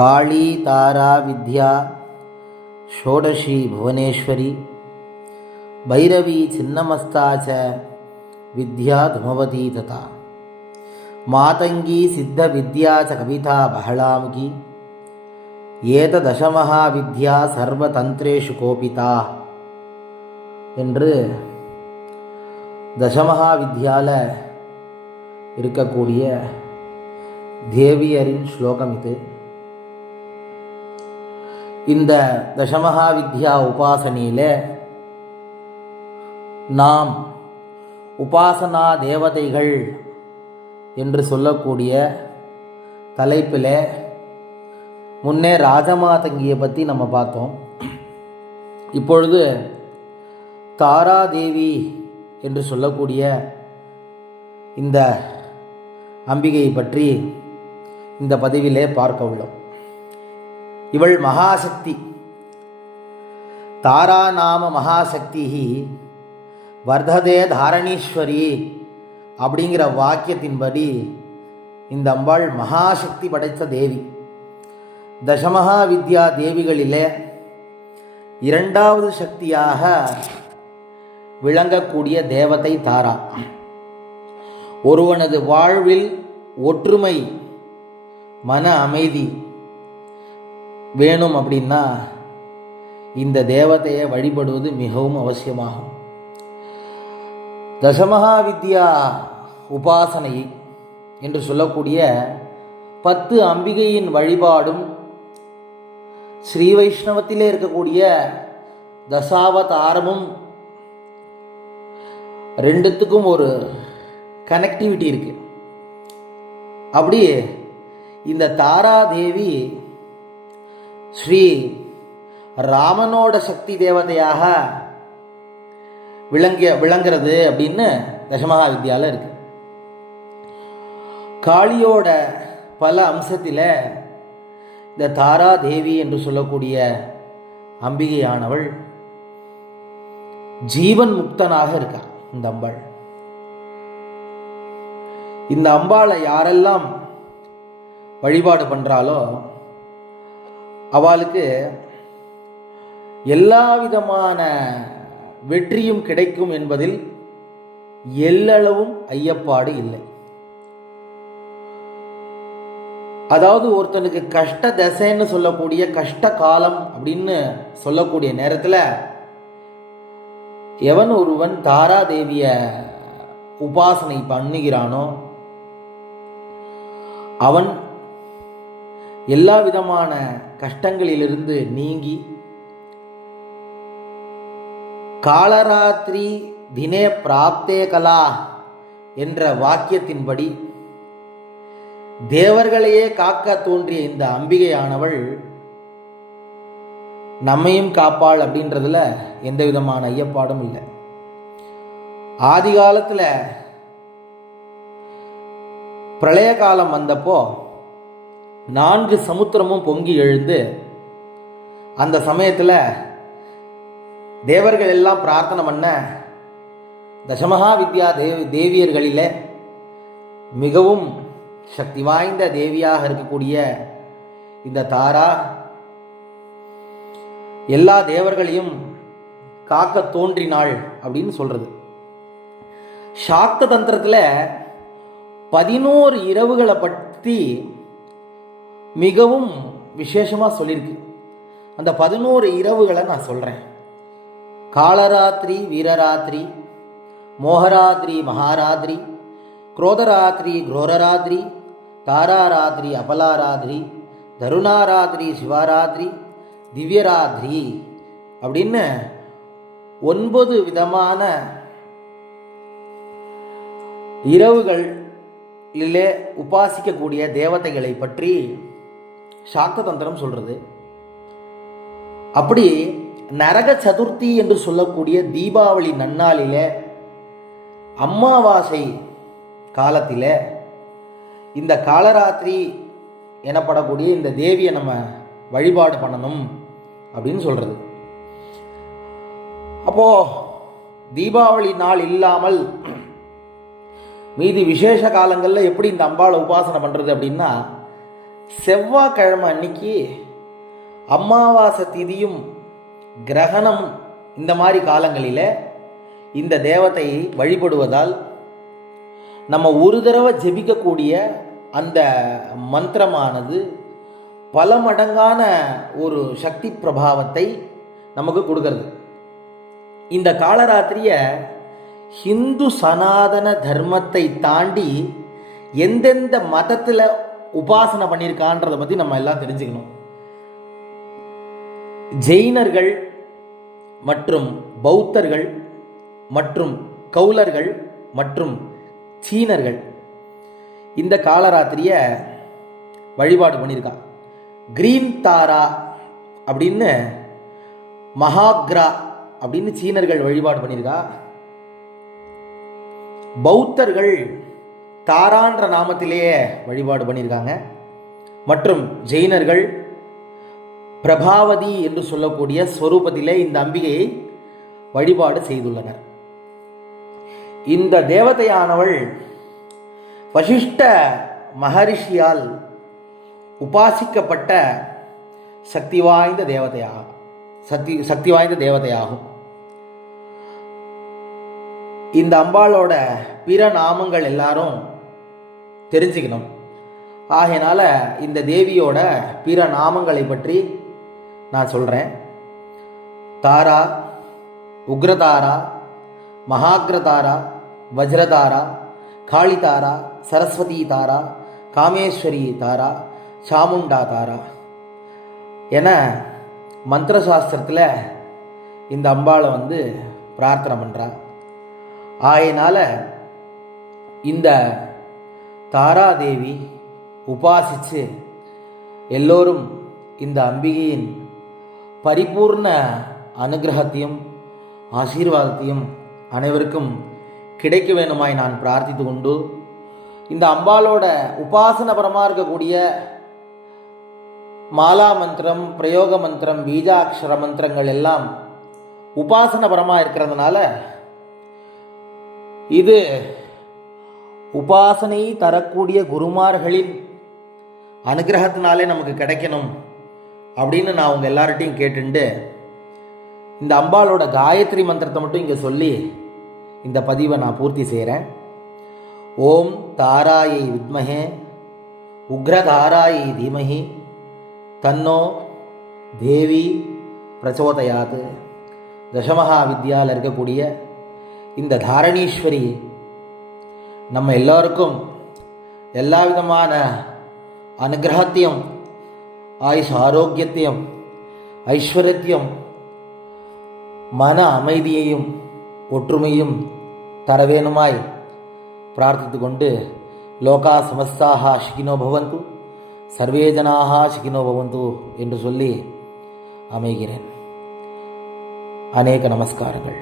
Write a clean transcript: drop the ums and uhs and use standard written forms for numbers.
काली तारा विद्या षोडशी भुवनेश्वरी भैरवी छिन्नमस्ता च विद्या धूमवती तथा मातंगी सिद्ध विद्या च कविता बहलामुखी ஏததசமஹாவித்யா சர்வதந்திரேஷு கோபிதா என்று தசமஹாவித்யால இருக்கக்கூடிய தேவியரின் ஸ்லோகம் இது. இந்த தசமஹாவித்யா உபாசனையில் நாம் உபாசனா தேவதைகள் என்று சொல்லக்கூடிய தலைப்பில் முன்னே ராஜமாதங்கியை பற்றி நம்ம பார்த்தோம். இப்பொழுது தாராதேவி என்று சொல்லக்கூடிய இந்த அம்பிகையை பற்றி இந்த பதிவிலே பார்க்க உள்ளோம். இவள் மகாசக்தி. தாரா நாம மகாசக்தி வர்ததே தாரணீஸ்வரி அப்படிங்கிற வாக்கியத்தின்படி இந்த அம்பாள் மகாசக்தி படைத்த தேவி. தசமஹா வித்யா தேவிகளிலே இரண்டாவது சக்தியாக விளங்கக்கூடிய தேவதை தாரா. ஒருவனது வாழ்வில் ஒற்றுமை, மன அமைதி வேணும் அப்படின்னா இந்த தேவதையை வழிபடுவது மிகவும் அவசியமாகும். தசமஹா வித்யா உபாசனை என்று சொல்லக்கூடிய 10 அம்பிகையின் வழிபாடும் ஸ்ரீ வைஷ்ணவத்திலே இருக்கக்கூடிய தசாவதாரமும் ரெண்டுத்துக்கும் ஒரு கனெக்டிவிட்டி இருக்கு. அப்படியே இந்த தாராதேவி ஸ்ரீ ராமனோட சக்தி தேவதையாக விளங்குறது அப்படின்னு தசமஹா வித்யால இருக்கு. காளியோட பல அம்சத்தில் இந்த தாராதேவி என்று சொல்லக்கூடிய அம்பிகையானவள் ஜீவன் முக்தனாக இருக்கார். இந்த அம்பாள், இந்த அம்பாளை யாரெல்லாம் வழிபாடு பண்றாலோ அவளுக்கு எல்லா விதமான வெற்றியும் கிடைக்கும் என்பதில் எல்லளவும் ஐயப்பாடு இல்லை. அதாவது ஒருத்தனுக்கு கஷ்ட தசைன்னு சொல்லக்கூடிய கஷ்ட காலம் அப்படின்னு சொல்லக்கூடிய நேரத்தில் எவன் ஒருவன் தாராதேவிய உபாசனை பண்ணுகிறானோ அவன் எல்லா விதமான கஷ்டங்களிலிருந்து நீங்கி காலராத்திரி தினே பிராப்தே கலா என்ற வாக்கியத்தின்படி தேவர்களையே காக்க தோன்றிய இந்த அம்பிகையானவள் நம்மையும் காப்பாள் அப்படின்றதுல எந்த விதமான ஐயப்பாடும் இல்லை. ஆதி காலத்தில் பிரளய காலம் வந்தப்போ 4 சமுத்திரமும் பொங்கி எழுந்து அந்த சமயத்தில் தேவர்கள் எல்லாம் பிரார்த்தனை பண்ண தசமஹா வித்யா தேவியர்களில் மிகவும் சக்தி வாய்ந்த தேவியாக இருக்கக்கூடிய இந்த தாரா எல்லா தேவர்களையும் காக்க தோன்றினாள் அப்படின்னு சொல்றது. சாக்த தந்திரத்தில் 11 இரவுகளை பற்றி மிகவும் விசேஷமாக சொல்லியிருக்கு. அந்த 11 இரவுகளை நான் சொல்கிறேன். காலராத்திரி, வீரராத்திரி, மோகராத்திரி, மகாராத்திரி, குரோதராத்திரி, குரோரராத்திரி, தாராராத்திரி, அபலாராத்திரி, தருணாராத்திரி, சிவாராத்திரி, திவ்யராத்திரி அப்படின்னு 9 விதமான இரவுகளிலே உபாசிக்கக்கூடிய தேவதைகளை பற்றி சாக்த தந்திரம் சொல்றது. அப்படி நரக சதுர்த்தி என்று சொல்லக்கூடிய தீபாவளி நன்னாளிலே அமாவாசை காலத்தில் இந்த காலராத்திரி எனப்படக்கூடிய இந்த தேவியை நம்ம வழிபாடு பண்ணணும் அப்படின்னு சொல்றது. அப்போ தீபாவளி நாள் இல்லாமல் மீதி விசேஷ காலங்களில் எப்படி இந்த அம்பாளை உபாசனை பண்ணுறது அப்படின்னா, செவ்வாய்க்கிழமை அன்னைக்கு அமாவாசை திதியும் கிரகணம் இந்த மாதிரி காலங்களில் இந்த தேவதையை வழிபடுவதால் நம்ம ஒரு தடவை ஜெபிக்கக்கூடிய அந்த மந்திரமானது பல மடங்கான ஒரு சக்தி பிரபாவத்தை நமக்கு கொடுக்கறது. இந்த காலராத்திரியை ஹிந்து சனாதன தர்மத்தை தாண்டி எந்தெந்த மதத்தில் உபாசனை பண்ணியிருக்கான்றதை பற்றி நம்ம எல்லாம் தெரிஞ்சுக்கணும். ஜெயினர்கள் மற்றும் பௌத்தர்கள் மற்றும் கௌலர்கள் மற்றும் சீனர்கள் இந்த காலராத்திரியை வழிபாடு பண்ணியிருக்கான். கிரீன் தாரா அப்படின்னு மகாக்ரா அப்படின்னு சீனர்கள் வழிபாடு பண்ணியிருக்கா. பௌத்தர்கள் தாரான்ற நாமத்திலேயே வழிபாடு பண்ணியிருக்காங்க. மற்றும் ஜெயினர்கள் பிரபாவதி என்று சொல்லக்கூடிய ஸ்வரூபத்திலே இந்த அம்பிகையை வழிபாடு செய்துள்ளனர். இந்த தேவதையானவள் வசிஷ்ட மகரிஷியால் உபாசிக்கப்பட்ட சக்தி வாய்ந்த தேவதையாகும். இந்த அம்பாளோட பிற நாமங்கள் எல்லாரும் தெரிஞ்சுக்கணும். ஆகையினால இந்த தேவியோட பிற நாமங்களை பற்றி நான் சொல்கிறேன். தாரா, உக்ரதாரா, மகாக்ரதாரா, வஜ்ரதாரா, காளிதாரா, சரஸ்வதி தாரா, காமேஸ்வரி தாரா, சாமுண்டா தாரா என மந்திரசாஸ்திரத்தில் இந்த அம்பாளை பிரார்த்தனை பண்ணுறா. ஆகையினால் இந்த தாராதேவி உபாசித்து எல்லோரும் இந்த அம்பிகையின் பரிபூர்ண அனுகிரகத்தையும் ஆசீர்வாதத்தையும் அனைவருக்கும் கிடைக்க வேணுமாய் நான் பிரார்த்தித்து கொண்டு, இந்த அம்பாளோட உபாசனபரமாக இருக்கக்கூடிய மாலா மந்திரம், பிரயோக மந்திரம், பீஜாட்சர மந்திரங்கள் எல்லாம் உபாசனபரமாக இருக்கிறதுனால இது உபாசனை தரக்கூடிய குருமார்களின் அனுகிரகத்தினாலே நமக்கு கிடைக்கணும் அப்படின்னு நான் உங்கள் எல்லார்ட்டையும் கேட்டுண்டு இந்த அம்பாளோட காயத்ரி மந்திரத்தை மட்டும் இங்கே சொல்லி இந்த பதிவை நான் பூர்த்தி செய்கிறேன். ஓம் தாராயை வித்மஹே உக்ரதாராயை தீமஹி தன்னோ தேவி பிரச்சோதயாத். தசமகா வித்யாவில் இருக்கக்கூடிய இந்த தாரணீஸ்வரி நம்ம எல்லோருக்கும் எல்லா விதமான அனுகிரகத்தையும் ஆயுஷ் ஆரோக்கியத்தையும் ஐஸ்வர்யத்தையும் மன அமைதியையும் ஒற்றுமையும் தரவேணுமாய் பிரார்த்தித்து கொண்டு லோகா சமஸ்தாக சுகினோ பவந்து சர்வே ஜனாக சுகினோ பவந்து என்று சொல்லி அமைகிறேன். அநேக நமஸ்காரங்கள்.